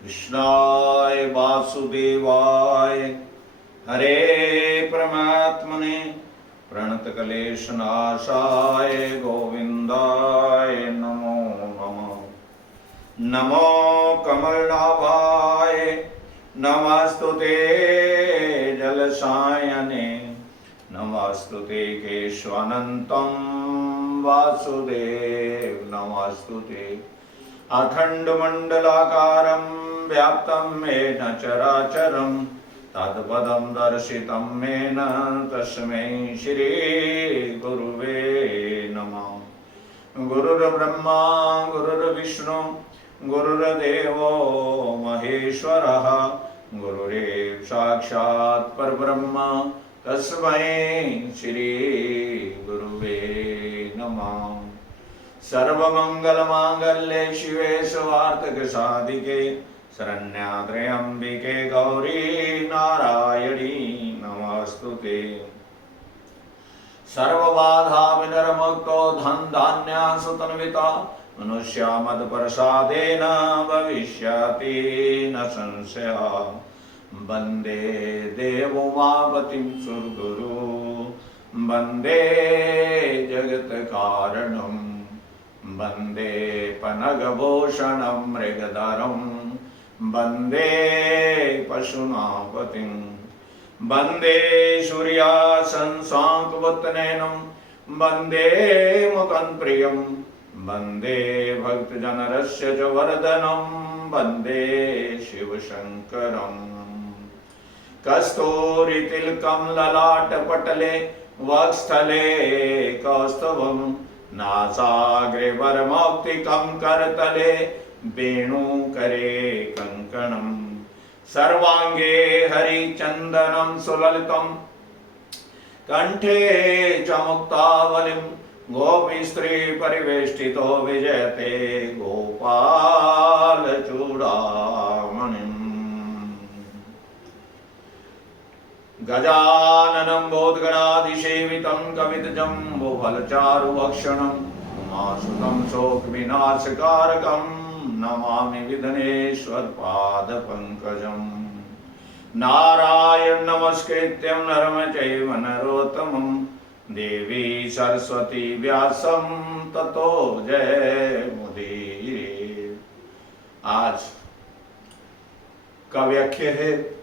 कृष्णाय वासुदेवाय हरे परमात्मने प्रणतक्लेशनाशाय गोविन्दाय नमो नमः। नमो कमलनाभाय नमस्तुते जलसायने नमस्तुते केशवानन्तं वासुदेव नमस्तुते। अखण्डमण्डलाकारं व्याप्तं येन चराचरं तत्पदं दर्शितं येन तस्मै श्रीगुरुवे नमः। गुरुर्ब्रह्मा गुरुर्विष्णु गुरुर्देवो महेश्वरः गुरुरेव साक्षात् परब्रह्म तस्मै श्रीगुरुवे नमः। सर्वमंगलमांगल्ये शिवे सर्वार्थसाधिके शरण्ये त्र्यंबिके गौरी नारायणी नमस्तुते। सर्वबाधा विनिर्मुक्तो धन धान्य सुतन्विता मनुष्या मदप्रसादेन भविष्यति न संशयः। वन्दे देवोमापतिं सुरगुरु वन्दे जगत्कारणं वन्दे पनगभूषणं मृगधरं वन्दे पशूनापतिं वन्दे सूर्यासंशाङ्कवत्तनयनं वन्दे मुखं प्रियं वन्दे भक्तजनरस्य च वर्धनं वन्दे शिवशङ्करम्। कस्तूरितिलकं ललाटपटले वक्षस्थले कौस्तुभं नासाग्रे वरमौक्तिकं करतले वेणुकरे कङ्कणं सर्वाङ्गे हरिचन्दनं सुललितं कंठे च मुक्तावलिं गोपीस्त्री परिवेष्टितो विजयते गोपालचूडामणिम्। गजाननं भूतगणाधिसेवितं कवितजम्बुफलचारुभक्षणं उमासुतं शोकविनाशकारकं नमामि विघ्नेश्वरपादपङ्कजम्। नारायण नमस्कृत्यं नरं चैव नरोत्तमं देवी सरस्वती व्यासं ततो जयमुदीरये। आज का व्याख्या है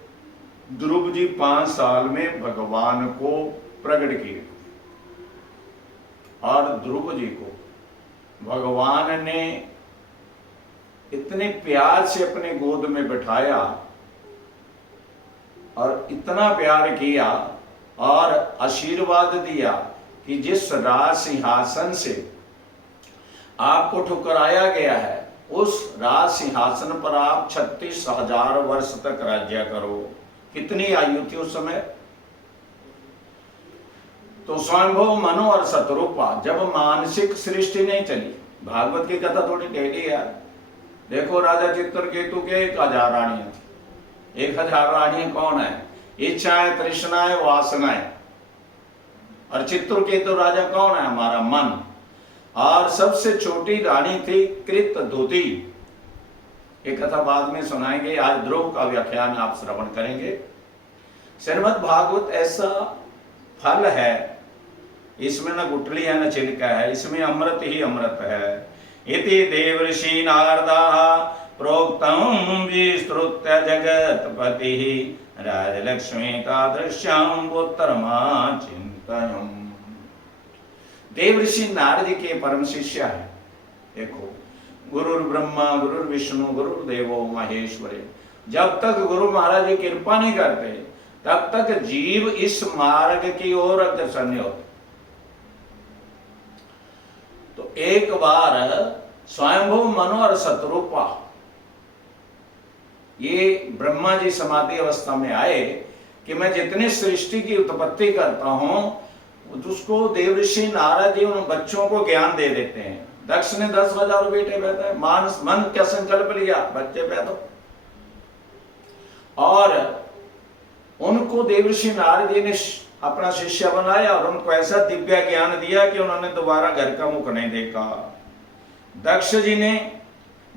ध्रुव जी 5 साल में भगवान को प्रकट किए और ध्रुव जी को भगवान ने इतने प्यार से अपने गोद में बिठाया और इतना प्यार किया और आशीर्वाद दिया कि जिस राज सिंहासन से आपको ठुकराया गया है उस राज सिंहासन पर आप 36,000 वर्ष तक राज्य करो। कितनी आयु थी उस समय? तो स्वयंभव मनु और शतरूपा जब मानसिक सृष्टि नहीं चली, भागवत की कथा थोड़ी टेढ़ी है। देखो राजा चित्रकेतु के 1000 रानियां थी। 1000 रानियां कौन है? इच्छाएं, तृष्णाएं, वासनाएं। और चित्रकेतु राजा कौन है? हमारा मन। और सबसे छोटी रानी थी कृतधुति। ये कथा बाद में सुनाएंगे। आज ध्रुव का व्याख्यान आप श्रवण करेंगे। श्रीमद् भागवत ऐसा फल है, इसमें न गुठली है न छिलका है, इसमें अमृत ही अमृत है। इति देवर्षि नारदाः प्रोक्तं विस्तृत्य जगत्पतिः राजलक्ष्मी तादृश्यां उत्तरमा चिन्तयम्। देवर्षि नारद जी के परम शिष्य है। देखो, गुरुर ब्रह्मा गुरुर विष्णु गुरुर्देवो महेश्वरे। जब तक गुरु महाराज जी कृपा नहीं करते तब तक जीव इस मार्ग की ओर अग्रसर नहीं होते। तो एक बार स्वयंभू मनु और शतरूपा ये ब्रह्मा जी समाधि अवस्था में आए कि मैं जितनी सृष्टि की उत्पत्ति करता हूं उसको देवऋषि नारद जी उन बच्चों को ज्ञान दे देते हैं। दक्ष ने 10,000 बेटे पैदा है, मानस मन क्या संकल्प लिया, बच्चे पैदा। और उनको देवऋषि नारद जी ने अपना शिष्य बनाया और उनको ऐसा दिव्य ज्ञान दिया कि उन्होंने दोबारा घर का मुख नहीं देखा। दक्ष जी ने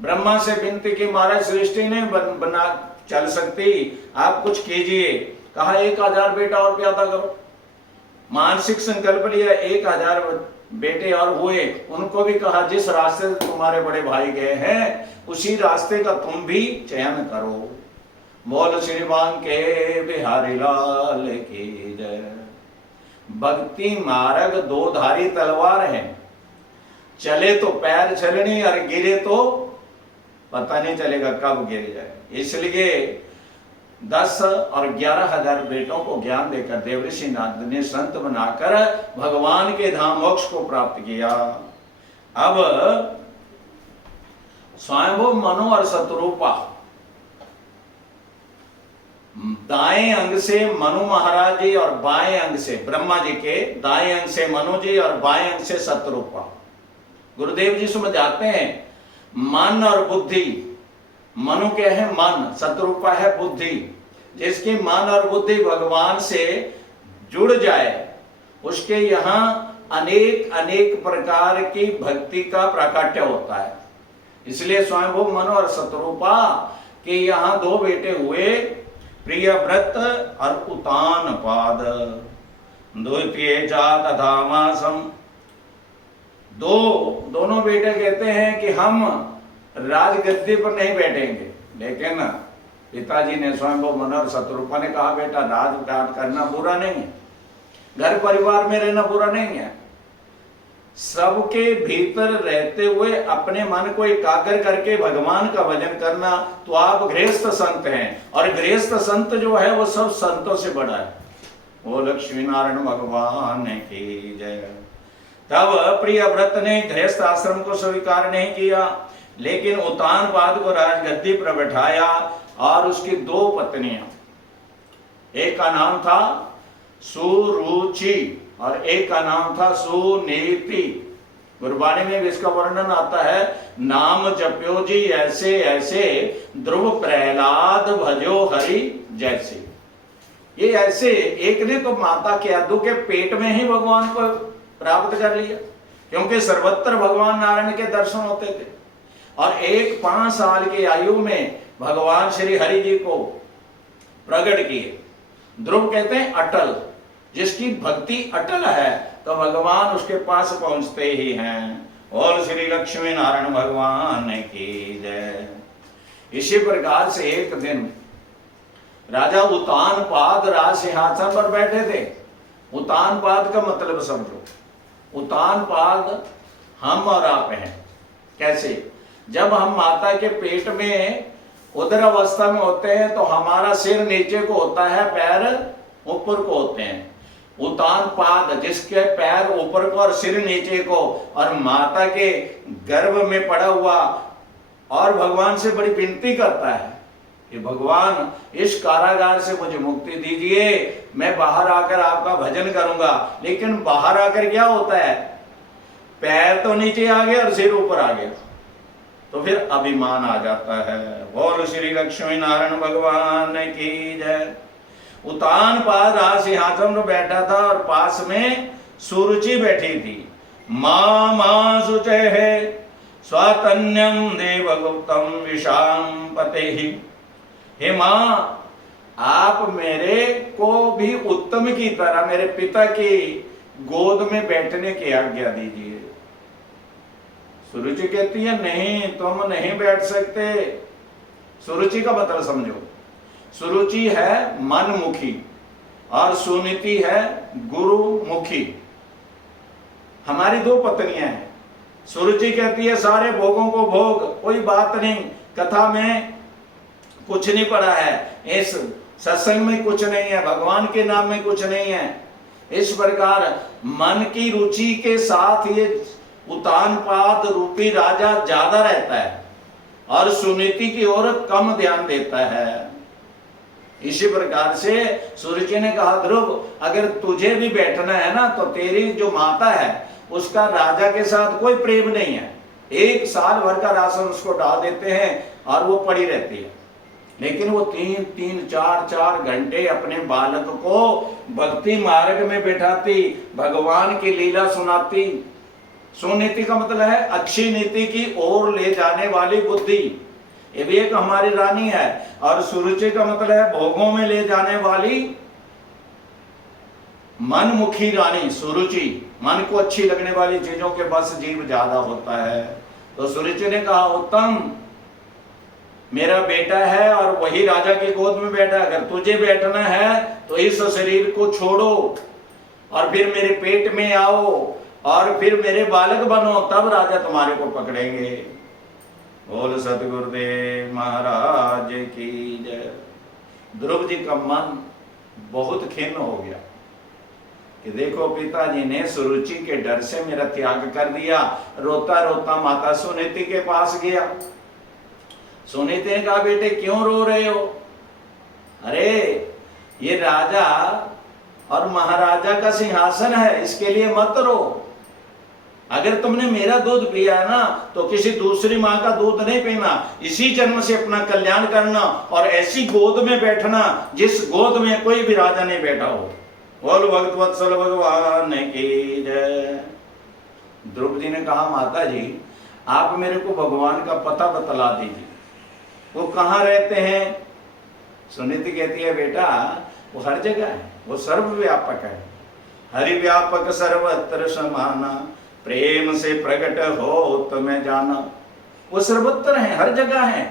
ब्रह्मा से विनती की, महाराज सृष्टि नहीं बना चल सकती, आप कुछ कीजिए। कहा 1000 बेटा और पैदा करो। मानसिक संकल्प लिया, 1000 बेटे और हुए। उनको भी कहा जिस रास्ते से तुम्हारे बड़े भाई गए हैं उसी रास्ते का तुम भी चयन करो। बोल श्री बांके बिहारी लाल की जय। भक्ति मार्ग दो धारी तलवार है, चले तो पैर चलनी और गिरे तो पता नहीं चलेगा कब गिर जाए। इसलिए 10 और 11,000 बेटों को ज्ञान देकर देवऋषि नारद ने संत बनाकर भगवान के धाम मोक्ष को प्राप्त किया। अब स्वयंभू मनु और शतरूपा, दाएं अंग से मनु महाराज जी और बाएं अंग से ब्रह्मा जी के, दाएं अंग से मनु जी और बाएं अंग से शतरूपा। गुरुदेव जी समझाते हैं मन और बुद्धि, मनु क्या है मन, शतरूपा है बुद्धि। जिसकी मन और बुद्धि भगवान से जुड़ जाए उसके यहाँ अनेक अनेक प्रकार की भक्ति का प्राकट्य होता है। इसलिए स्वयंभू मनु और शतरूपा के यहाँ 2 बेटे हुए, प्रियव्रत और उतानपाद। द्वितीय जात धामासम, दोनों बेटे कहते हैं कि हम राजगद्दी पर नहीं बैठेंगे, लेकिन पिताजी ने स्वयंभू मनु और शतरूपा ने कहा बेटा राजपाट करना बुरा नहीं है, घर परिवार में रहना बुरा नहीं है। सबके भीतर रहते हुए अपने मन को एकाग्र करके भगवान का भजन करना, तो आप गृहस्थ संत हैं, और गृहस्थ संत जो है वो सब संतों से बड़ा है। वो लक्ष्मी नारायण भगवान की जय। तब प्रियव्रत ने गृहस्थ आश्रम को स्वीकार नहीं किया, लेकिन उतानपाद को राजगद्दी पर बैठाया और उसकी 2 पत्नियां, एक का नाम था सुरुचि और एक का नाम था सुनीति। गुरबाणी में भी इसका वर्णन आता है, नाम जप्यो जी ऐसे ऐसे ध्रुव प्रहलाद भजो हरि जैसे। ये ऐसे, एक ने तो माता के अद्दू के पेट में ही भगवान को प्राप्त कर लिया, क्योंकि सर्वत्र भगवान नारायण के दर्शन होते थे, और एक 5 साल की आयु में भगवान श्री हरि जी को प्रकट किए। ध्रुव कहते हैं अटल, जिसकी भक्ति अटल है तो भगवान उसके पास पहुंचते ही हैं। और श्री लक्ष्मी नारायण भगवान की जय। इसी प्रकार से एक दिन राजा उतानपाद राज सिंहासन पर बैठे थे। उतानपाद का मतलब समझो, उतानपाद हम और आप हैं। कैसे? जब हम माता के पेट में उदर अवस्था में होते हैं तो हमारा सिर नीचे को होता है, पैर ऊपर को होते हैं। उतानपाद जिसके पैर ऊपर को और सिर नीचे को, और माता के गर्भ में पड़ा हुआ, और भगवान से बड़ी विनती करता है कि भगवान इस कारागार से मुझे मुक्ति दीजिए, मैं बाहर आकर आपका भजन करूंगा। लेकिन बाहर आकर क्या होता है, पैर तो नीचे आ गए और सिर ऊपर आ गया, तो फिर अभिमान आ जाता है। बोल श्री लक्ष्मी नारायण भगवान की जय। उतानपाद राज सिंहासन में बैठा था और पास में सुरुचि बैठी थी। मां मां सुचे है स्वातन्यम देवगुप्तम विशाम पते ही। हे मां, आप मेरे को भी उत्तम की तरह मेरे पिता की गोद में बैठने की आज्ञा दीजिए। सुरुचि कहती है नहीं, तुम नहीं बैठ सकते। सुरुचि का मतलब समझो, सुरुचि है मनमुखी और सुनीति है गुरुमुखी। हमारी 2 पत्नियां हैं। सुरुचि कहती है सारे भोगों को भोग, कोई बात नहीं, कथा में कुछ नहीं पड़ा है, इस सत्संग में कुछ नहीं है, भगवान के नाम में कुछ नहीं है। इस प्रकार मन की रुचि के साथ ये उतानपाद रूपी राजा ज्यादा रहता है और सुनीति की ओर कम ध्यान देता है। इसी प्रकार से सुरुचि ने कहा, ध्रुव अगर तुझे भी बैठना है ना, तो तेरी जो माता है उसका राजा के साथ कोई प्रेम नहीं है। 1 साल भर का राशन उसको डाल देते हैं और वो पड़ी रहती है, लेकिन वो 3-3, 4-4 घंटे अपने बालक को भक्ति मार्ग में बैठाती, भगवान की लीला सुनाती। सुनीति का मतलब है अच्छी नीति की ओर ले जाने वाली बुद्धि, ये भी एक हमारी रानी है। और सुरुचि का मतलब है भोगों में ले जाने वाली मनमुखी रानी। सुरुचि, मन को अच्छी लगने वाली चीजों के बस जीव ज्यादा होता है। तो सुरुचि ने कहा उत्तम, मेरा बेटा है और वही राजा की गोद में बैठा, अगर तुझे बैठना है तो इस शरीर को छोड़ो और फिर मेरे पेट में आओ और फिर मेरे बालक बनो, तब राजा तुम्हारे को पकड़ेंगे। बोल सतगुरुदेव महाराज की जय। ध्रुव जी का मन बहुत खिन्न हो गया कि देखो पिताजी ने सुरुचि के डर से मेरा त्याग कर दिया। रोता रोता माता सुनीति के पास गया। सुनीति ने कहा बेटे क्यों रो रहे हो? अरे ये राजा और महाराजा का सिंहासन है, इसके लिए मत रो। अगर तुमने मेरा दूध पिया है ना तो किसी दूसरी माँ का दूध नहीं पीना, इसी जन्म से अपना कल्याण करना और ऐसी गोद में बैठना जिस गोद में कोई भी राजा नहीं बैठा हो। बोल भक्त वत्सल भगवान की जय। ध्रुव जी ने कहा माता जी आप मेरे को भगवान का पता बतला दीजिए, वो कहाँ रहते हैं? सुनीति कहती है बेटा वो हर जगह है, वो सर्वव्यापक है। हरिव्यापक सर्वत्र समाना, प्रेम से प्रकट हो तो मैं जाना। वो सर्वत्र है, हर जगह है।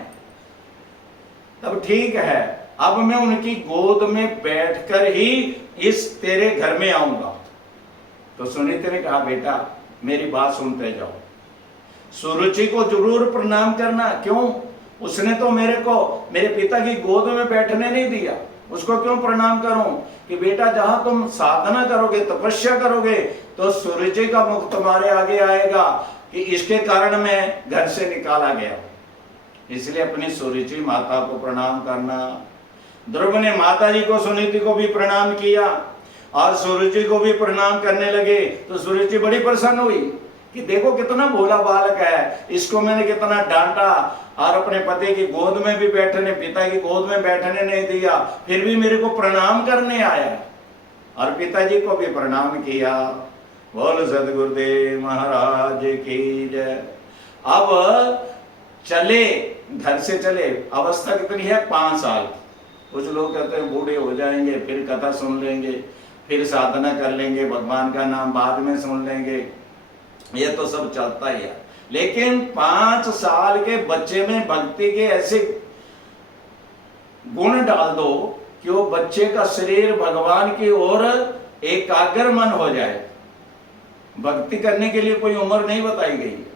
तब ठीक है, अब मैं उनकी गोद में बैठकर ही इस तेरे घर में आऊंगा। तो सुनीति ने कहा बेटा मेरी बात सुनते जाओ, सुरुचि को जरूर प्रणाम करना। क्यों? उसने तो मेरे को मेरे पिता की गोद में बैठने नहीं दिया, उसको क्यों प्रणाम करूं? कि बेटा जहां तुम साधना करोगे, तपस्या करोगे तो सुरुचि का मुख तुम्हारे आगे आएगा कि इसके कारण मैं घर से निकाला गया, इसलिए अपनी सुरुचि माता को प्रणाम करना। ध्रुव ने माता जी को सुनीति को भी प्रणाम किया और सुरुचि को भी प्रणाम करने लगे। तो सुरुचि बड़ी प्रसन्न हुई कि देखो कितना भोला बालक है, इसको मैंने कितना डांटा और अपने पति की गोद में भी बैठने, पिता की गोद में बैठने नहीं दिया, फिर भी मेरे को प्रणाम करने आया और पिताजी को भी प्रणाम किया। बोल सदगुरुदेव महाराज की जय। अब चले, घर से चले, अवस्था कितनी है? 5 साल। कुछ लोग कहते हैं बूढ़े हो जाएंगे फिर कथा सुन लेंगे, फिर साधना कर लेंगे, भगवान का नाम बाद में सुन लेंगे, ये तो सब चलता ही है। लेकिन 5 साल के बच्चे में भक्ति के ऐसे गुण डाल दो कि वो बच्चे का शरीर भगवान की ओर एकाग्र मन हो जाए। भक्ति करने के लिए कोई उम्र नहीं बताई गई है।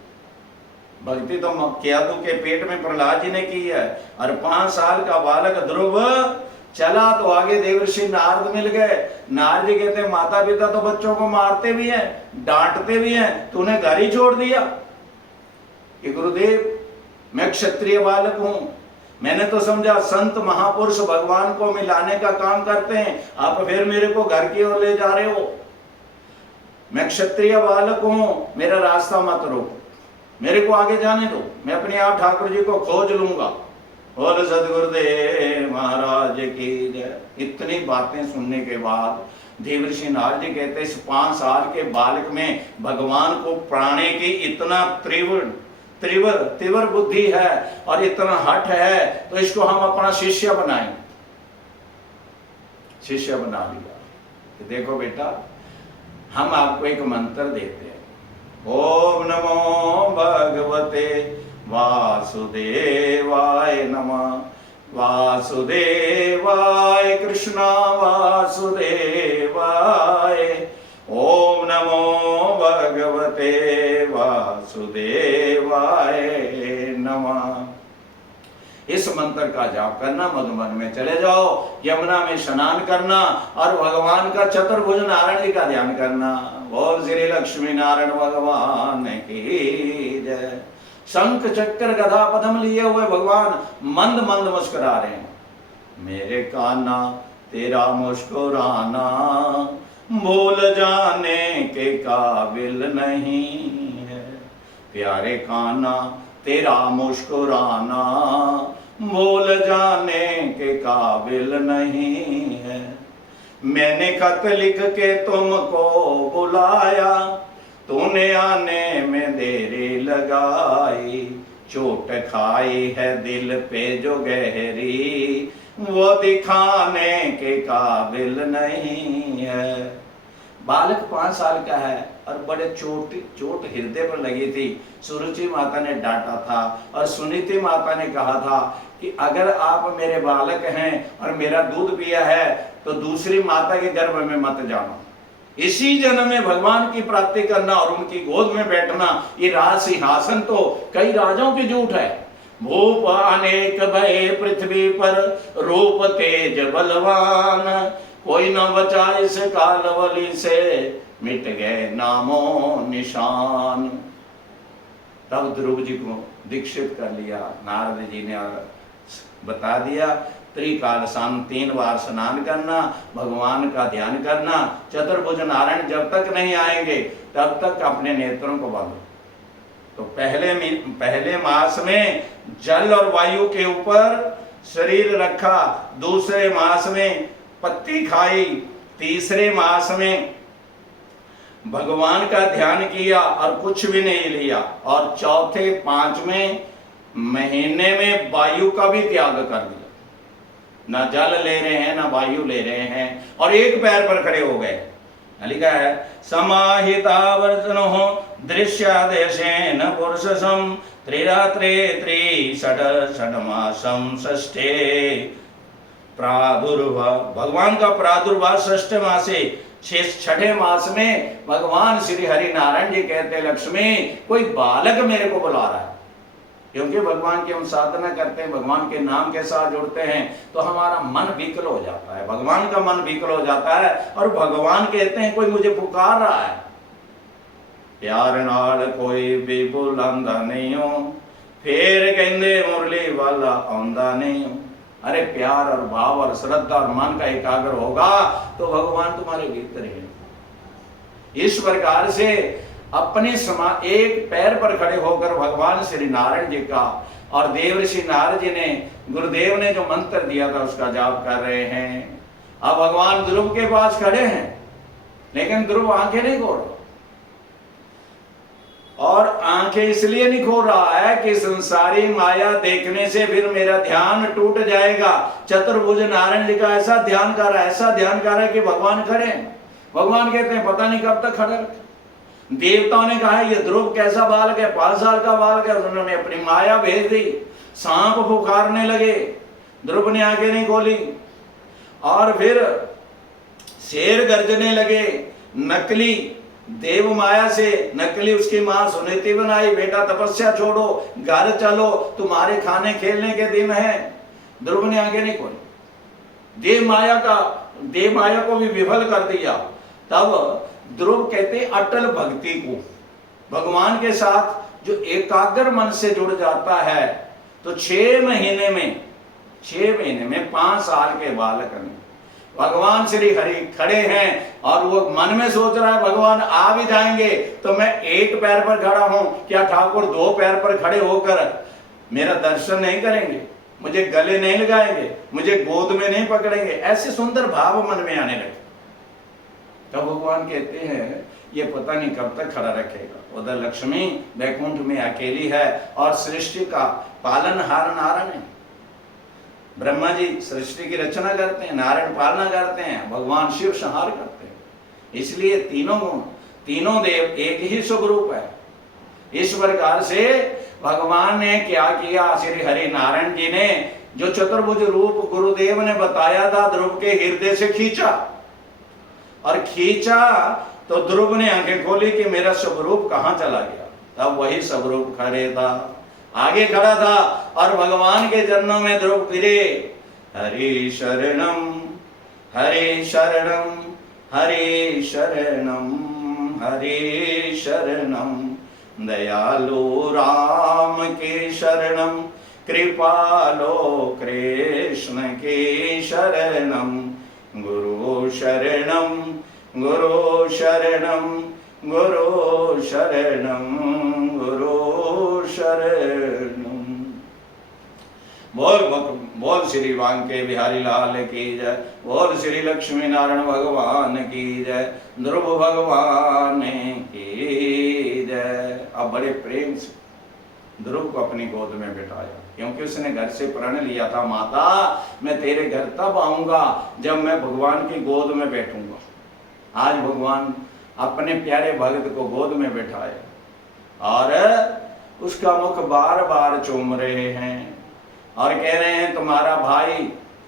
भक्ति तो केतु के पेट में प्रहलाद जी ने की है। और 5 साल का बालक ध्रुव चला तो आगे देवर्षि नारद मिल गए। नारद जी कहते माता पिता तो बच्चों को मारते भी हैं, डांटते भी हैं, तूने घर ही छोड़ दिया। कि गुरुदेव मैं क्षत्रिय बालक हूं, मैंने तो समझा संत महापुरुष भगवान को मिलाने का काम करते हैं, आप फिर मेरे को घर की ओर ले जा रहे हो। मैं क्षत्रिय बालक हूं, मेरा रास्ता मत रोको, मेरे को आगे जाने दो, मैं अपने आप ठाकुर जी को खोज लूंगा। बोल सदगुरुदेव महाराज की जय। इतनी बातें सुनने के बाद देवर्षि नारद जी कहते इस 5 साल के बालक में भगवान को पाने की इतना तीव्र बुद्धि है और इतना हठ है, तो इसको हम अपना शिष्य बनाएं। शिष्य बना लिया। तो देखो बेटा हम आपको एक मंत्र देते हैं। ओम नमो भगवते वासुदेवाय नमः। वासुदेवाय कृष्णा वासुदेवाय। ओम नमो भगवते वासुदेवाय नमः। इस मंत्र का जाप करना, मधुबन में चले जाओ, यमुना में स्नान करना और भगवान का चतुर्भुज नारायण जी का ध्यान करना। बोल श्री लक्ष्मी नारायण भगवान की जय। शंख चक्र गदा पद्म लिए हुए भगवान मंद मंद मुस्कुरा रहे हैं। मेरे कान्हा तेरा मुस्कुराना भूल जाने के काबिल नहीं है। प्यारे कान्हा तेरा मुस्कुराना भूल जाने के काबिल नहीं है। मैंने खत लिख के तुमको बुलाया, तूने आने में देरी लगाई, चोट खाई है दिल पे जो गहरी, वो दिखाने के काबिल नहीं है। बालक 5 साल का है और बड़े चोट हृदय पर लगी थी। सुरुचि माता ने डांटा था और सुनीति माता ने कहा था कि अगर आप मेरे बालक हैं और मेरा दूध पिया है तो दूसरी माता के गर्भ में मत जाना। इसी जन्म में भगवान की प्राप्ति करना और उनकी गोद में बैठना, ये राज सिंहासन तो कई राजाओं की झूठ है। भूप अनेक भये पृथ्वी पर, रूप तेज बलवान, कोई न बचा इस कालवली से, मिट गए नामो निशान। तब ध्रुव जी को दीक्षित कर लिया नारद जी ने और बता दिया त्रिकाल शाम 3 बार स्नान करना, भगवान का ध्यान करना, चतुर्भुज नारायण जब तक नहीं आएंगे तब तक अपने नेत्रों को बांधो। तो पहले मास में जल और वायु के ऊपर शरीर रखा, दूसरे मास में पत्ती खाई, तीसरे मास में भगवान का ध्यान किया और कुछ भी नहीं लिया, और चौथे 5वें महीने में वायु का भी त्याग कर दिया। ना जल ले रहे हैं ना वायु ले रहे हैं, और एक पैर पर खड़े हो गए। लिखा है समाहितावर्तनो दृश्यादेशेन पुरुषसम त्रिरात्रे षडमासम षष्ठे प्रादुर्भाव। भगवान का प्रादुर्भाव 6 मासे 6ठे मास में भगवान श्री हरि नारायण जी कहते लक्ष्मी कोई बालक मेरे को बुला रहा है। क्योंकि भगवान की हम साधना करते हैं, भगवान के नाम के साथ जुड़ते हैं तो हमारा मन विकल हो जाता है, भगवान का मन विकल हो जाता है और भगवान कहते हैं कोई मुझे पुकार रहा है। प्यार नाल कोई भी बुलांदा नहीं हो, फिर कहंदे मुरली वाला आंदा नहीं हो। अरे प्यार और भाव और श्रद्धा और मन का एकाग्र होगा तो भगवान तुम्हारे भीतर है। इस प्रकार से अपने एक पैर पर खड़े होकर भगवान श्री नारायण जी का और देवर्षि नारद जी ने गुरुदेव ने जो मंत्र दिया था उसका जाप कर रहे हैं। अब भगवान ध्रुव के पास खड़े हैं, लेकिन ध्रुव आंखें नहीं खोल रहा, और आंखें इसलिए नहीं खोल रहा है कि संसारी माया देखने से फिर मेरा ध्यान टूट जाएगा। चतुर्भुज नारायण जी का ऐसा ध्यान कर रहा है, ऐसा ध्यान कर रहा है कि भगवान खड़े हैं। भगवान कहते हैं पता नहीं कब तक खड़े रखे। देवताओं ने कहा ये ध्रुव कैसा बालक है, 5 साल का बालक है। उन्होंने अपनी माया भेज दी, सांप पुकारने लगे, ध्रुव ने आंखें नहीं खोली, और फिर शेर गर्जने लगे। नकली देव माया से नकली उसकी मां सुनीति बनाई, बेटा तपस्या छोड़ो, घर चलो, तुम्हारे खाने खेलने के दिन है। ध्रुव ने आंखें नहीं खोली, देव माया को भी विफल कर दिया। तब ध्रुव कहते अटल भक्ति को, भगवान के साथ जो एकाग्र मन से जुड़ जाता है तो 6 महीने में 5 साल के बालक में भगवान श्री हरि खड़े हैं और वो मन में सोच रहा है भगवान आ भी जाएंगे तो मैं एक पैर पर खड़ा हूं, क्या ठाकुर 2 पैर पर खड़े होकर मेरा दर्शन नहीं करेंगे, मुझे गले नहीं लगाएंगे, मुझे गोद में नहीं पकड़ेंगे? ऐसे सुंदर भाव मन में आने लगे। तब भगवान कहते हैं ये पता नहीं कब तक खड़ा रखेगा। उधर लक्ष्मी वैकुंठ में अकेली है और सृष्टि का पालनहार नारायण है। ब्रह्मा जी सृष्टि की रचना करते हैं, नारायण पालना करते हैं, भगवान शिव संहार करते हैं। इसलिए तीनों गुण, तीनों देव एक ही स्वरूप है। इस प्रकार से भगवान ने क्या किया, श्री हरि नारायण जी ने जो चतुर्भुज रूप गुरुदेव ने बताया था ध्रुव के हृदय से खींचा, और खींचा तो ध्रुव ने आंखें खोली कि मेरा स्वरूप कहां चला गया। तब वही स्वरूप खड़े था, आगे खड़ा था, और भगवान के चरणों में ध्रुव गिरे। हरि शरणम हरि शरणम हरि शरणम हरि शरणम, दयालु राम के शरणम, कृपालो कृष्ण के शरणम, गुरु शरणम गुरु शरणम गुरु शरणम गुरु शरणम। बोल बोल श्री वांके बिहारी लाल की जय, बोल श्री लक्ष्मी नारायण भगवान की जय, ध्रुव भगवान की जय। अब बड़े प्रेम से ध्रुव को अपनी गोद में बिठाया, क्योंकि उसने घर से प्रण लिया था, माता मैं तेरे घर तब आऊंगा जब मैं भगवान की गोद में बैठूंगा। आज भगवान अपने प्यारे भक्त को गोद में बैठाया और उसका मुख बार बार चूम रहे हैं और कह रहे हैं तुम्हारा भाई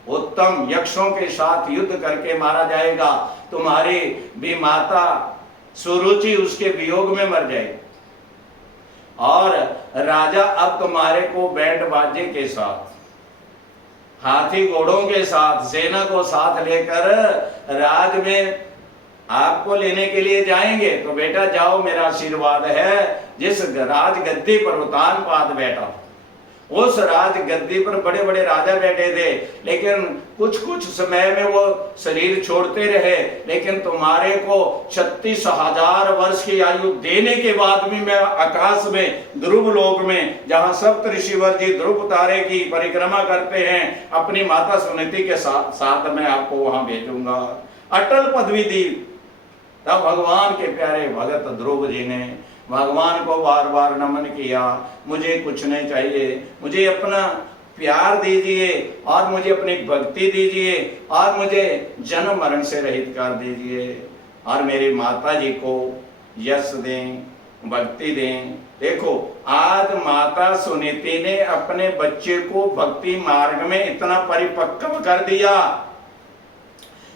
उत्तम यक्षों के साथ युद्ध करके मारा जाएगा, तुम्हारी भी माता सुरुचि उसके वियोग में मर जाएगी, और राजा अब तुम्हारे को बैंड बाजे के साथ, हाथी घोड़ों के साथ, सेना को साथ लेकर राज में आपको लेने के लिए जाएंगे। तो बेटा जाओ, मेरा आशीर्वाद है। जिस राज गद्दी पर उत्तानपाद बैठा, उस राज गद्दी पर बड़े बड़े राजा बैठे थे, लेकिन कुछ कुछ समय में वो शरीर छोड़ते रहे, लेकिन तुम्हारे को 36,000 वर्ष की आयु देने के बाद भी मैं आकाश में ध्रुव लोक में, जहां सप्त ऋषिवर जी ध्रुव तारे की परिक्रमा करते हैं, अपनी माता सुनीति के साथ मैं आपको वहां भेजूंगा, अटल पदवी दी। तब भगवान के प्यारे भगत ध्रुव जी ने भगवान को बार बार नमन किया, मुझे कुछ नहीं चाहिए, मुझे अपना प्यार दीजिए और मुझे अपनी भक्ति दीजिए और मुझे जन्म मरण से रहित कर दीजिए और मेरी माता जी को यश दें, भक्ति दें। देखो आज माता सुनीति ने अपने बच्चे को भक्ति मार्ग में इतना परिपक्व कर दिया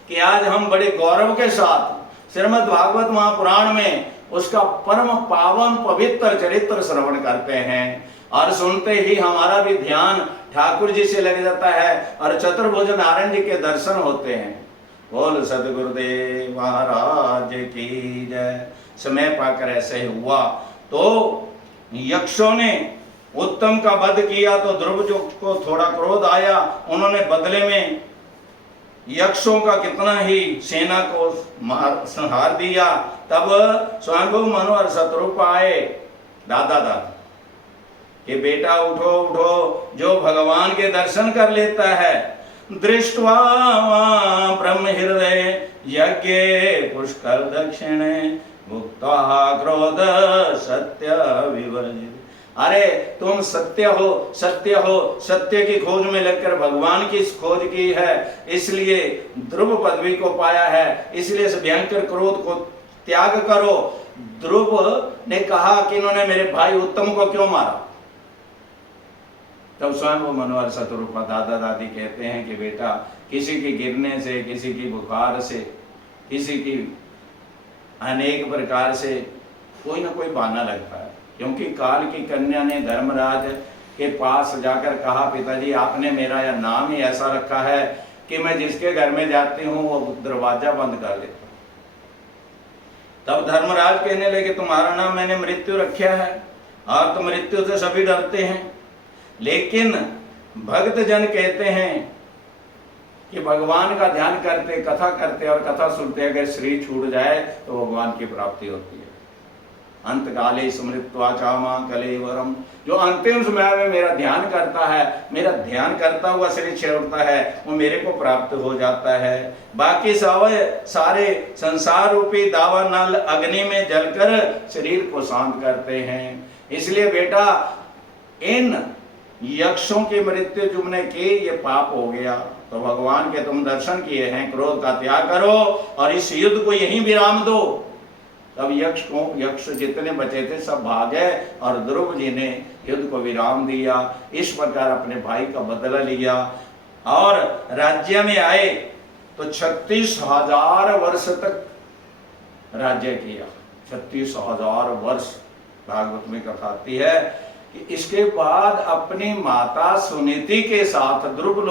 कि आज हम बड़े गौरव के साथ श्रीमद् भागवत महापुराण में उसका परम पावन पवित्र चरित्र श्रवण करते हैं और सुनते ही हमारा भी ध्यान ठाकुर जी से लग जाता है और चतुर्भुज नारायण जी के दर्शन होते हैं। बोल सदगुरुदेव महाराज की जय। समय पाकर ऐसे हुआ तो यक्षों ने उत्तम का वध किया, तो ध्रुव जो को थोड़ा क्रोध आया, उन्होंने बदले में यक्षों का कितना ही सेना को संहार दिया। तब स्वयंभू मनु और शत्रुप आए दादा कि बेटा उठो उठो, जो भगवान के दर्शन कर लेता है, दृष्ट्वा ब्रह्म हृदय यज्ञ पुष्कर दक्षिणे मुक्ता क्रोध सत्य विवर्जित। अरे तुम सत्य हो, सत्य हो, सत्य की खोज में लगकर भगवान की खोज की है, इसलिए ध्रुव पदवी को पाया है, इसलिए इस भयंकर क्रोध को त्याग करो। ध्रुव ने कहा कि इन्होंने मेरे भाई उत्तम को क्यों मारा? तब स्वयं वो मनोहर शत्रुपा दादा दादी कहते हैं कि बेटा किसी की गिरने से, किसी की बुखार से, किसी की अनेक प्रकार से कोई ना कोई बहाना लगता है, क्योंकि काल की कन्या ने धर्मराज के पास जाकर कहा पिताजी आपने मेरा यह नाम ही ऐसा रखा है कि मैं जिसके घर में जाती हूँ वो दरवाजा बंद कर देता। तब धर्मराज कहने लगे तुम्हारा नाम मैंने मृत्यु रखा है और तो मृत्यु से सभी डरते हैं, लेकिन भक्त जन कहते हैं कि भगवान का ध्यान करते, कथा करते और कथा सुनते अगर शरीर छूट जाए तो भगवान की प्राप्ति होती है। अंत काले स्मृत्वा चामा कलेवरम, जो अंतिम समय में मेरा ध्यान करता है, मेरा ध्यान करता हुआ शरीर छोड़ता है, वो मेरे को प्राप्त हो जाता है। बाकी सारे संसार रूपी दावा नल अग्नि में जलकर शरीर को शांत करते हैं। इसलिए बेटा इन यक्षों की मृत्यु तुमने की, ये पाप हो गया, तो भगवान के तुम दर्शन किए हैं, क्रोध का त्याग करो और इस युद्ध को यहीं विराम दो। तब यक्ष जितने बचे थे सब भागे और ध्रुव जी ने युद्ध को विराम दिया। इस प्रकार अपने भाई का बदला लिया और राज्य में आए तो 36,000 वर्ष तक राज्य किया। 36,000 वर्ष भागवत में कथा आती है कि इसके बाद अपनी माता सुनीति के साथ ध्रुव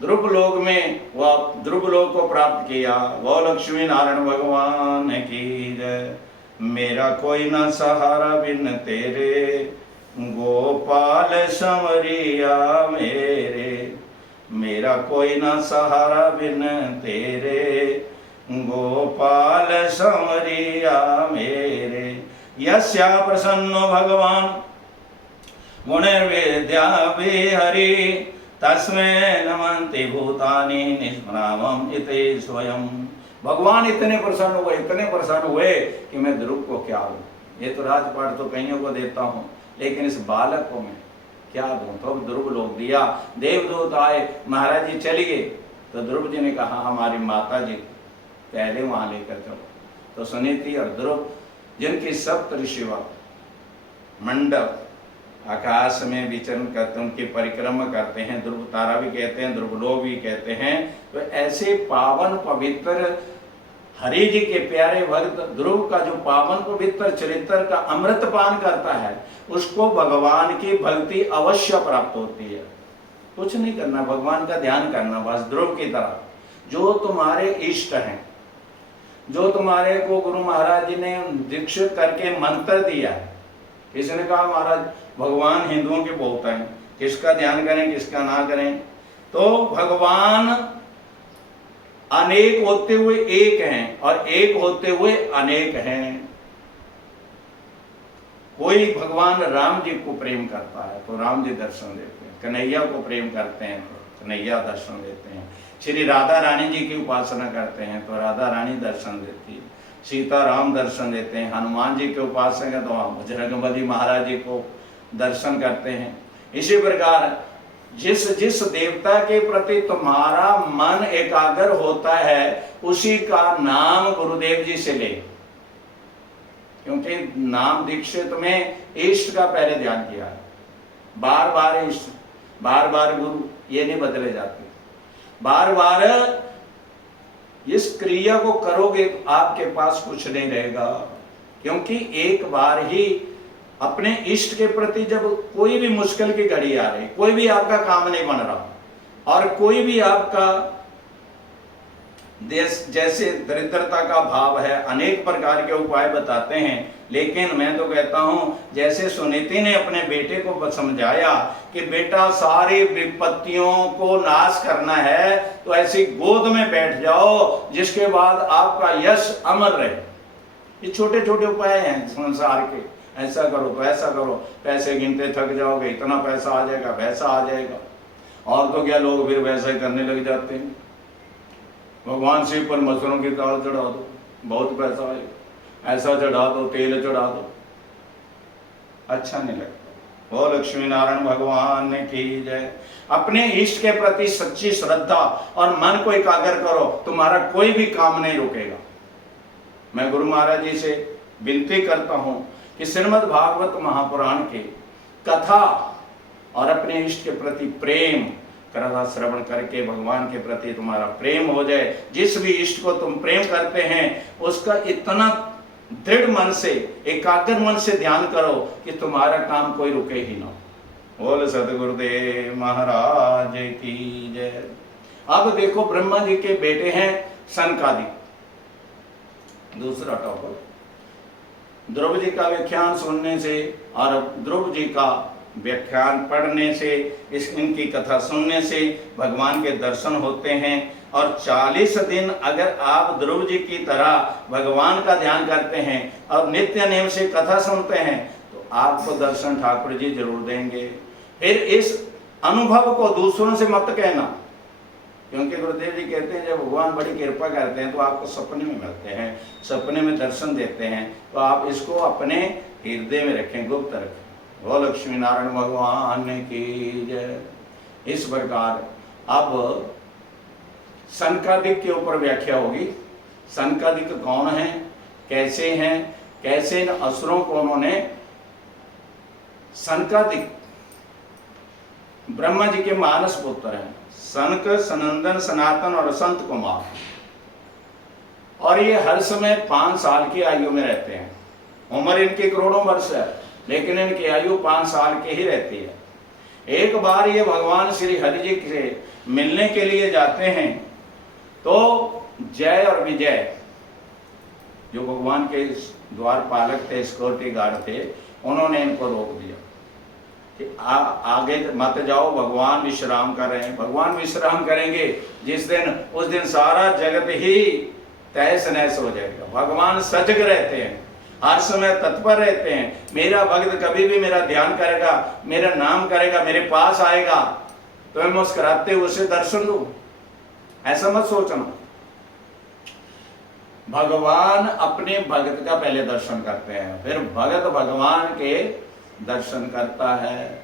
वह ध्रुव लोक को प्राप्त किया। वो लक्ष्मी नारायण भगवान की जय। मेरा कोई न सहारा बिन तेरे, गोपाल संवरिया मेरे। मेरा कोई न सहारा बिन तेरे, गोपाल संवरिया मेरे। यस्या प्रसन्नो भगवान मुनिर्विद्या हरि तस्मै नमन्ति भूतानि निष्प्रामं इति स्वयं। भगवान इतने प्रसन्न हुए कि मैं ध्रुव को क्या दूं। ये तो राजपाट तो कईयों को देता हूं, लेकिन इस बालक को मैं क्या दूं। तो अब ध्रुव लोग दिया। देवदूत आए, महाराज जी चलिए। तो ध्रुव जी ने कहा हमारी माता जी पहले वहां लेकर चलो। तो सुनीति और ध्रुव जिनकी सप्तऋषिवा मंडप आकाश में विचरण करते, उनकी परिक्रमा करते हैं, ध्रुव तारा भी कहते हैं, ध्रुवलोक भी कहते हैं। तो ऐसे पावन पवित्र हरि जी के प्यारे भक्त ध्रुव का जो पावन पवित्र चरित्र का अमृत पान करता है, उसको भगवान की भक्ति अवश्य प्राप्त होती है। कुछ नहीं करना, भगवान का ध्यान करना बस। ध्रुव की तरह जो तुम्हारे इष्ट हैं, जो तुम्हारे को गुरु महाराज जी ने दीक्षित करके मंत्र दिया है। किसी ने कहा महाराज भगवान हिंदुओं के बहुत हैं, किसका ध्यान करें किसका ना करें। तो भगवान अनेक होते हुए एक हैं और एक होते हुए अनेक हैं। कोई भगवान राम जी को प्रेम करता है तो राम जी दर्शन देते हैं, कन्हैया को प्रेम करते हैं तो कन्हैया दर्शन देते हैं, श्री राधा रानी जी की उपासना करते हैं तो राधा रानी दर्शन देती है, सीता राम दर्शन देते हैं, हनुमान जी के उपासक है तो बजरंगबली महाराज जी को दर्शन करते हैं। इसी प्रकार जिस जिस देवता के प्रति तुम्हारा मन एकाग्र होता है उसी का नाम गुरुदेव जी से ले, क्योंकि नाम दीक्षित में इष्ट का पहले ध्यान किया है। बार बार इष्ट, बार बार गुरु, ये नहीं बदले जाते। बार बार इस क्रिया को करोगे तो आपके पास कुछ नहीं रहेगा, क्योंकि एक बार ही अपने इष्ट के प्रति जब कोई भी मुश्किल की घड़ी आ रही, कोई भी आपका काम नहीं बन रहा और कोई भी आपका देश जैसे दरिद्रता का भाव है, अनेक प्रकार के उपाय बताते हैं। लेकिन मैं तो कहता हूं जैसे सुनीति ने अपने बेटे को समझाया कि बेटा सारी विपत्तियों को नाश करना है तो ऐसी गोद में बैठ जाओ जिसके बाद आपका यश अमर रहे। ये छोटे छोटे उपाय हैं संसार के, ऐसा करो तो ऐसा करो, पैसे गिनते थक जाओगे, इतना पैसा आ जाएगा, वैसा आ जाएगा। और तो क्या लोग फिर वैसा ही करने लग जाते हैं। भगवान शिव पर मसूरों की दाल चढ़ा दो, बहुत पैसा आएगा, ऐसा चढ़ा दो, तेल चढ़ा दो, अच्छा नहीं लगता। वो लक्ष्मी नारायण भगवान की जय। अपने इष्ट के प्रति सच्ची श्रद्धा और मन को एकाग्र करो, तुम्हारा कोई भी काम नहीं रुकेगा। मैं गुरु महाराज जी से विनती करता हूं कि श्रीमद् भागवत महापुराण के कथा और अपने इष्ट के प्रति प्रेम कथा श्रवण करके भगवान के प्रति तुम्हारा प्रेम हो जाए। जिस भी इष्ट को तुम प्रेम करते हैं उसका इतना दृढ़ मन से, एकाग्र मन से ध्यान करो कि तुम्हारा काम कोई रुके ही ना। बोल सतगुरुदेव महाराज की जय। अब देखो ब्रह्मा जी के बेटे हैं सनकादिक। दूसरा टॉपिक, ध्रुव जी का व्याख्यान सुनने से और ध्रुव जी का व्याख्यान पढ़ने से, इनकी कथा सुनने से भगवान के दर्शन होते हैं। और 40 दिन अगर आप ध्रुव जी की तरह भगवान का ध्यान करते हैं और नित्य नियम से कथा सुनते हैं तो आपको दर्शन ठाकुर जी जरूर देंगे। फिर इस अनुभव को दूसरों से मत कहना, क्योंकि गुरुदेव जी कहते हैं जब भगवान बड़ी कृपा करते हैं तो आपको सपने में मिलते हैं, सपने में दर्शन देते हैं, तो आप इसको अपने हृदय में रखें, गुप्त रखें। वो लक्ष्मी नारायण भगवान की जय। इस प्रकार अब सनकादिक के ऊपर व्याख्या होगी। सनकादिक कौन है, कैसे हैं, कैसे इन असुरों को उन्होंने, सनकादिक ब्रह्मा जी के मानस पुत्र हैं, सनक, सनंदन, सनातन और संत कुमार। और ये हर समय 5 साल की आयु में रहते हैं। उम्र इनकी करोड़ों वर्ष है लेकिन इनकी आयु 5 साल की ही रहती है। एक बार ये भगवान श्री हरि जी से मिलने के लिए जाते हैं तो जय और विजय जो भगवान के द्वारपालक थे, सिक्योरिटी गार्ड थे, उन्होंने इनको रोक दिया कि आगे मत जाओ, भगवान विश्राम कर रहे हैं। भगवान विश्राम करेंगे जिस दिन, उस दिन सारा जगत ही तहस नहस हो जाएगा। भगवान सजग रहते हैं, हर समय तत्पर रहते हैं। मेरा भक्त कभी भी मेरा ध्यान करेगा, मेरा नाम करेगा, मेरे पास आएगा तो मैं मुस्कुराते हुए उसे दर्शन दूं, ऐसा मत सोचना। भगवान अपने भक्त का पहले दर्शन करते हैं, फिर भगत भगवान के दर्शन करता है।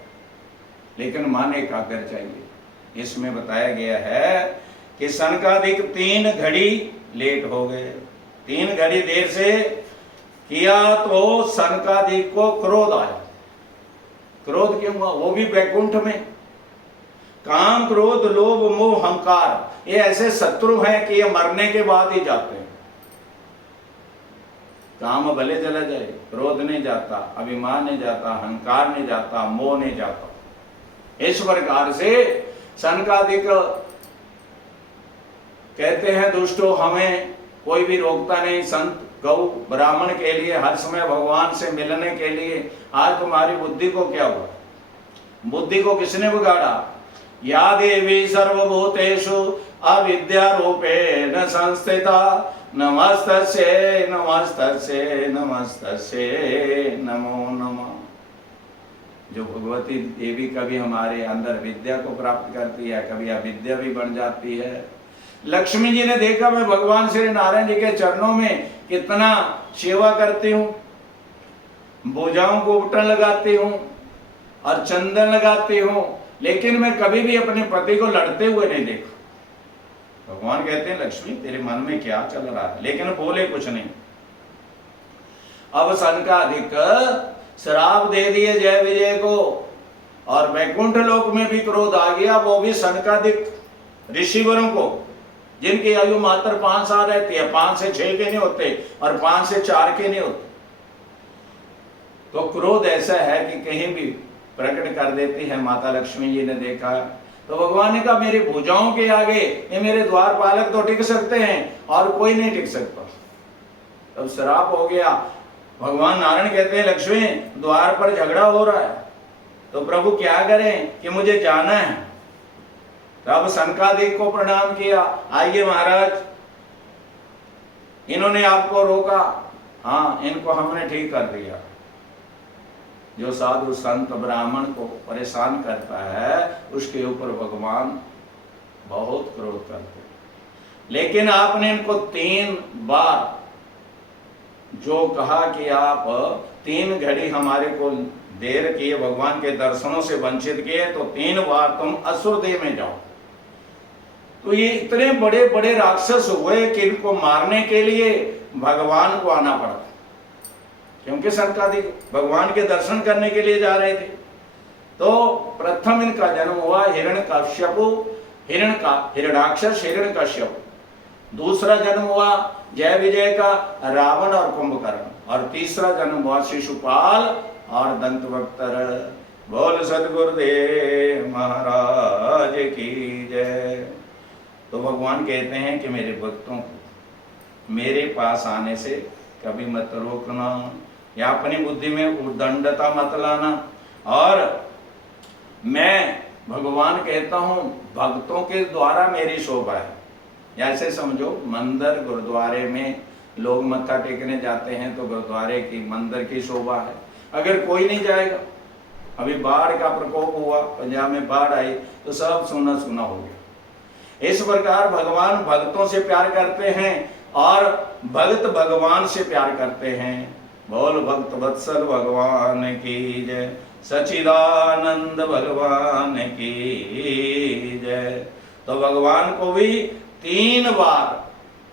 लेकिन मन एकाग्र चाहिए। इसमें बताया गया है कि सनकादिक 3 घड़ी लेट हो गए, 3 घड़ी देर से किया तो सनकादिक को क्रोध आया। क्रोध क्यों हुआ? वो भी वैकुंठ में। काम, क्रोध, लोभ, मोह, अहंकार ये ऐसे शत्रु हैं कि ये मरने के बाद ही जाते हैं। काम भले चला जाए, क्रोध नहीं जाता, अभिमान नहीं जाता, अहंकार नहीं जाता, मोह नहीं जाता। इस प्रकार से सनकादिक कहते हैं दुष्टों, हमें कोई भी रोकता नहीं। संत गौ ब्राह्मण के लिए हर समय भगवान से मिलने के लिए। आज तुम्हारी बुद्धि को क्या हुआ? बुद्धि को किसने बिगाड़ा? या देवी सर्वभूतेषु अविद्यारूपेण संस्थिता नमस्तस्यै नमस्तस्यै नमस्तस्यै नमो नमः। जो भगवती देवी कभी हमारे अंदर विद्या को प्राप्त करती है, कभी अविद्या भी बन जाती है। लक्ष्मी जी ने देखा मैं भगवान श्री नारायण जी के चरणों में कितना सेवा करती हूँ, भुजाओं को उपटन लगाती हूँ और चंदन लगाती हूँ, लेकिन मैं कभी भी अपने पति को लड़ते हुए नहीं देखा। भगवान कहते हैं लक्ष्मी तेरे मन में क्या चल रहा है? लेकिन बोले कुछ नहीं। अब सनकादिक श्राप दे दिए जय विजय को, और वैकुंठ लोक में भी क्रोध आ गया, वो भी सनकादिक ऋषिवरों को, जिनकी आयु मात्र 5 साल रहती है, 5 से 6 के नहीं होते और 5 से 4 के नहीं होते। तो क्रोध ऐसा है कि कहीं भी प्रकट कर देती है। माता लक्ष्मी जी ने देखा तो भगवान ने कहा मेरी भुजाओं के आगे ये मेरे द्वारपालक तो टिक सकते हैं और कोई नहीं टिक सकता। तब श्राप हो गया। भगवान नारायण कहते हैं लक्ष्मी द्वार पर झगड़ा हो रहा है तो प्रभु क्या करें कि मुझे जाना है। तब सनकादिक को प्रणाम किया, आइए महाराज, इन्होंने आपको रोका, हाँ इनको हमने ठीक कर दिया। जो साधु संत ब्राह्मण को परेशान करता है उसके ऊपर भगवान बहुत क्रोध करते हैं। लेकिन आपने इनको 3 बार जो कहा कि आप 3 घड़ी हमारे को देर किए, भगवान के दर्शनों से वंचित किए, तो 3 बार तुम असुर देह में जाओ। तो ये इतने बड़े बड़े राक्षस हुए कि इनको मारने के लिए भगवान को आना पड़ा, क्योंकि सनकादिक भगवान के दर्शन करने के लिए जा रहे थे। तो प्रथम इनका जन्म हुआ हिरण्याक्षस हिरण्यकश्यप। दूसरा जन्म हुआ जय विजय का रावण और कुंभकर्ण, और तीसरा जन्म हुआ शिशुपाल और दंतवक्तर। बोल सदगुरुदेव महाराज की जय। तो भगवान कहते हैं कि मेरे भक्तों को मेरे पास आने से कभी मत रोकना, या अपनी बुद्धि में उद्दंडता मत लाना। और मैं भगवान कहता हूं भक्तों के द्वारा मेरी शोभा है। ऐसे समझो मंदिर गुरुद्वारे में लोग मत्था टेकने जाते हैं तो गुरुद्वारे की मंदिर की शोभा है। अगर कोई नहीं जाएगा, अभी बाढ़ का प्रकोप हुआ, पंजाब में बाढ़ आई तो सब सुना सुना हो गया। इस प्रकार भगवान भक्तों से प्यार करते हैं और भक्त भगवान से प्यार करते हैं। बोल भक्त वत्सल भगवान की जय, सच्चिदानंद भगवान की जय। तो भगवान को भी 3 बार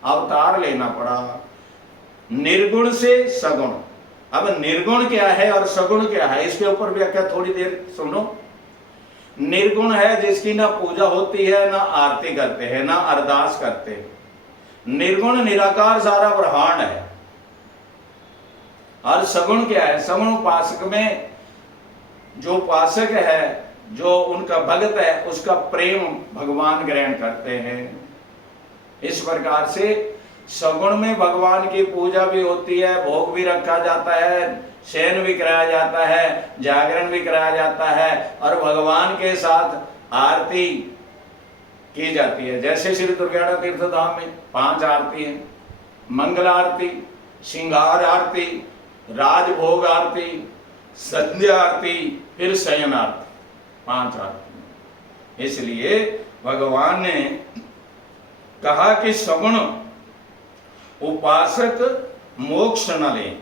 अवतार लेना पड़ा, निर्गुण से सगुण। अब निर्गुण क्या है और सगुण क्या है, इसके ऊपर व्याख्या थोड़ी देर सुनो। निर्गुण है जिसकी ना पूजा होती है, ना आरती करते हैं, ना अरदास करते हैं। निर्गुण निराकार सारा ब्रह्मांड है। और सगुण क्या है? सगुण उपासक में जो उपासक है, जो उनका भक्त है, उसका प्रेम भगवान ग्रहण करते हैं। इस प्रकार से सगुण में भगवान की पूजा भी होती है, भोग भी रखा जाता है, शयन भी कराया जाता है, जागरण भी कराया जाता है, और भगवान के साथ आरती की जाती है। जैसे श्री दुर्गाड़ा तीर्थ धाम में 5 आरती है, मंगल आरती, श्रृंगार आरती, राजभोग आरती, संध्या आरती, फिर शयन आरती, 5 आरती। इसलिए भगवान ने कहा कि सगुण उपासक मोक्ष न लें।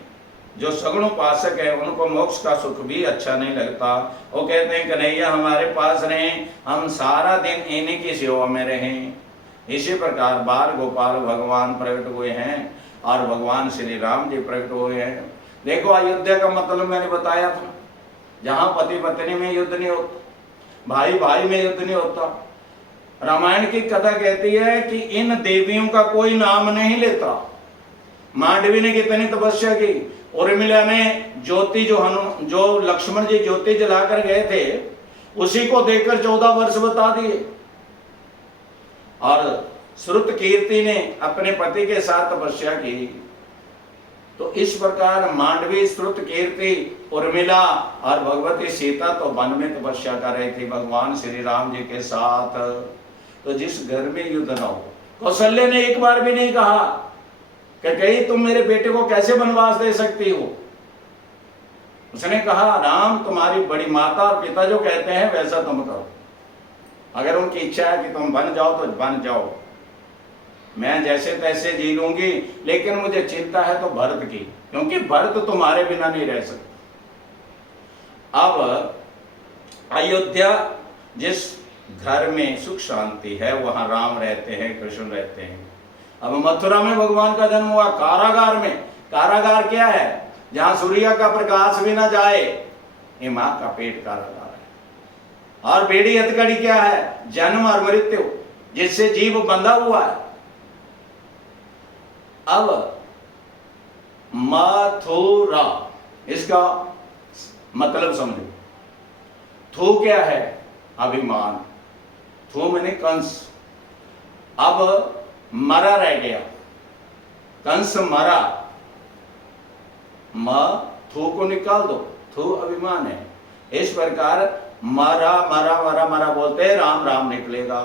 जो सगुण उपासक है उनको मोक्ष का सुख भी अच्छा नहीं लगता। वो कहते हैं कन्हैया हमारे पास रहें, हम सारा दिन इन्हीं की सेवा में रहें। इसी प्रकार बाल गोपाल भगवान प्रकट हुए हैं और भगवान श्री राम जी प्रकट हुए हैं। देखो अयोध्या का मतलब मैंने बताया था, जहां पति पत्नी में युद्ध नहीं होता, भाई भाई में युद्ध नहीं होता। रामायण की कथा कहती है कि इन देवियों का कोई नाम नहीं लेता। मांडवी ने कितनी तपस्या की, उर्मिला ने ज्योति जो लक्ष्मण जी ज्योति जलाकर गए थे उसी को देखकर 14 वर्ष बता दिए। और श्रुत कीर्ति ने अपने पति के साथ तपस्या की। तो इस प्रकार मांडवी, श्रुत कीर्ति, उर्मिला और भगवती सीता तो वन में तपस्या कर रही थी भगवान श्री राम जी के साथ। तो जिस घर में युद्ध न हो, कौशल्य ने एक बार भी नहीं कहा कि कहीं तुम मेरे बेटे को कैसे वनवास दे सकती हो। उसने कहा राम तुम्हारी बड़ी माता और पिता जो कहते हैं वैसा तुम करो। अगर उनकी इच्छा है कि तुम बन जाओ तो बन जाओ, मैं जैसे तैसे जी लूंगी, लेकिन मुझे चिंता है तो भरत की, क्योंकि भरत तुम्हारे बिना नहीं रह सकता। अब अयोध्या जिस घर में सुख शांति है वहां राम रहते हैं, कृष्ण रहते हैं। अब मथुरा में भगवान का जन्म हुआ, कारागार में। कारागार क्या है? जहां सूर्य का प्रकाश भी ना जाए, ये मां का पेट कारागार है। और बेड़ी हथकड़ी क्या है? जन्म और मृत्यु, जिससे जीव बंधा हुआ है। अब मथुरा, इसका मतलब समझो। थू क्या है? अभिमान। थू मैंने कंस। अब मरा रह गया, कंस मरा, थू को निकाल दो, थू अभिमान है। इस प्रकार मरा मरा मरा मरा बोलते राम राम निकलेगा।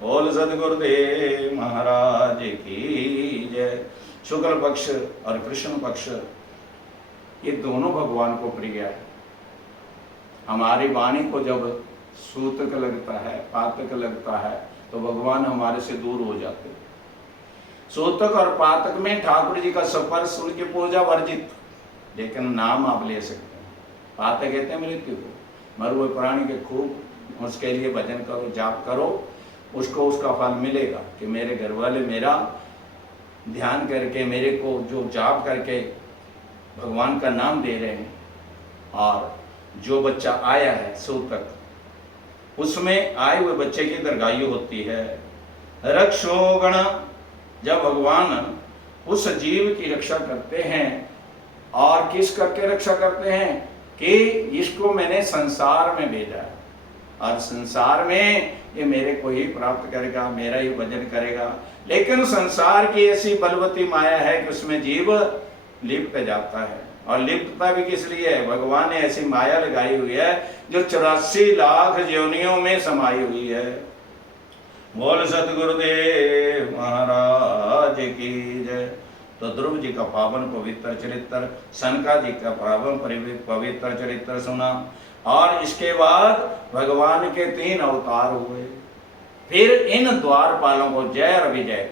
बोल सदगुरुदेव महाराज की जय। शुक्ल पक्ष और कृष्ण पक्ष ये दोनों भगवान को प्रिय है। हमारी वाणी को जब सूतक लगता है, पातक लगता है, तो भगवान हमारे से दूर हो जाते हैं। सूतक और पातक में ठाकुर जी का स्पर्श, उनकी पूजा वर्जित, लेकिन नाम आप ले सकते हैं। पातक कहते हैं मृत्यु को, मरे हुए प्राणी के खूब उसके लिए भजन करो, जाप करो, उसको उसका फल मिलेगा कि मेरे घर वाले मेरा ध्यान करके, मेरे को जो जाप करके भगवान का नाम दे रहे हैं। और जो बच्चा आया है सूतक, उसमें आए हुए बच्चे की दीर्घायु होती है। रक्षोगण, जब भगवान उस जीव की रक्षा करते हैं, और किस करके रक्षा करते हैं कि इसको मैंने संसार में भेजा है और संसार में ये मेरे को ही प्राप्त करेगा, मेरा ही भजन करेगा। लेकिन संसार की ऐसी बलवती माया है कि उसमें जीव लिप्त जाता है। और लिप्तता भी किस लिए है? भगवान ने ऐसी माया लगाई हुई है जो 84 लाख योनियों में समाई हुई है। बोल सतगुरुदेव महाराज की जय। तो ध्रुव जी का पावन पवित्र चरित्र, सनका जी का पावन पवित्र चरित्र सुना। और इसके बाद भगवान के 3 अवतार हुए। फिर इन द्वारपालों को जय और विजय,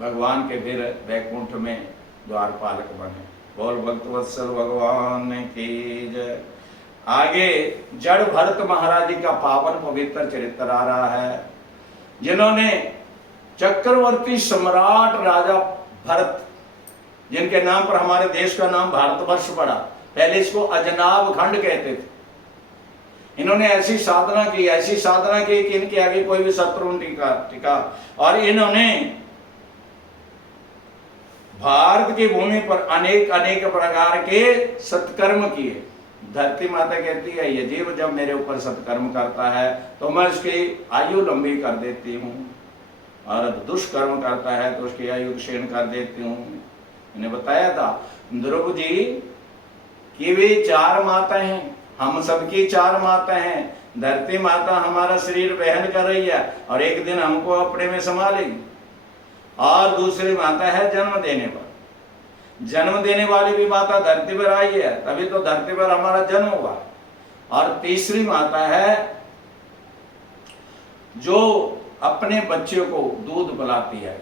भगवान के फिर वैकुंठ में द्वारपालक बने। बोल भक्त वत्सल भगवान की जय। आगे जड़ भरत महाराज जी का पावन पवित्र चरित्र आ रहा है, जिन्होंने चक्रवर्ती सम्राट राजा भरत, जिनके नाम पर हमारे देश का नाम भारतवर्ष पड़ा, पहले इसको अजनाब खंड कहते थे। इन्होंने ऐसी साधना की कि इनके आगे कोई भी शत्रु टिका। और इन्होंने भारत की भूमि पर अनेक अनेक प्रकार के सत्कर्म किए। धरती माता कहती है ये जीव जब मेरे ऊपर सत्कर्म करता है तो मैं उसकी आयु लंबी कर देती हूँ, और दुष्कर्म करता है तो उसकी आयु क्षीण कर देती हूँ। मैंने बताया था ध्रुव जी की भी 4 माताएं हैं, हम सबकी 4 माताएं हैं। धरती माता हमारा शरीर वहन कर रही है और एक दिन हमको अपने में समा लेगी। और दूसरी माता है जन्म देने पर। जन्म देने वाली भी माता धरती पर आई है, तभी तो धरती पर हमारा जन्म हुआ। और तीसरी माता है जो अपने बच्चे को दूध पिलाती है,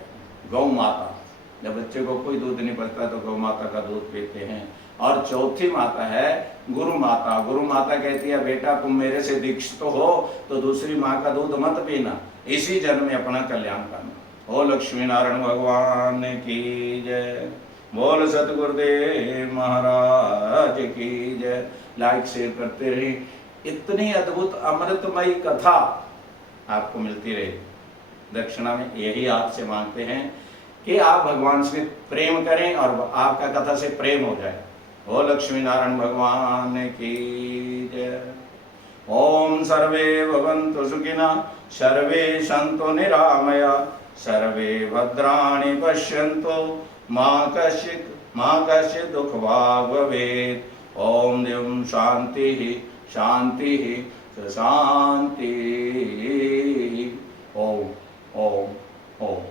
गौ माता। जब बच्चे को कोई दूध नहीं पिलता तो गौ माता का दूध पीते हैं। और चौथी माता है गुरु माता। गुरु माता कहती है बेटा तुम मेरे से दीक्षित हो तो दूसरी माँ का दूध मत पीना, इसी जन्म में अपना कल्याण करना। ओ लक्ष्मी नारायण भगवान की जय। बोल सतगुरुदेव महाराज की जय। लाइक शेयर करते रहे, इतनी अद्भुत अमृतमयी कथा आपको मिलती रहे। दक्षिणा में यही आपसे मांगते हैं कि आप भगवान से प्रेम करें और आपका कथा से प्रेम हो जाए। ओ लक्ष्मी नारायण भगवान की जय। ओम सर्वे भवन्तु सुखिनः, सर्वे सन्तु निरामया, सर्वे भद्राणि पश्यन्तु, मा कश्चित् दुःखभाग् भवेत्। ओम द्यौं शान्तिः शान्तिः शान्तिः। ओम ओम ओम।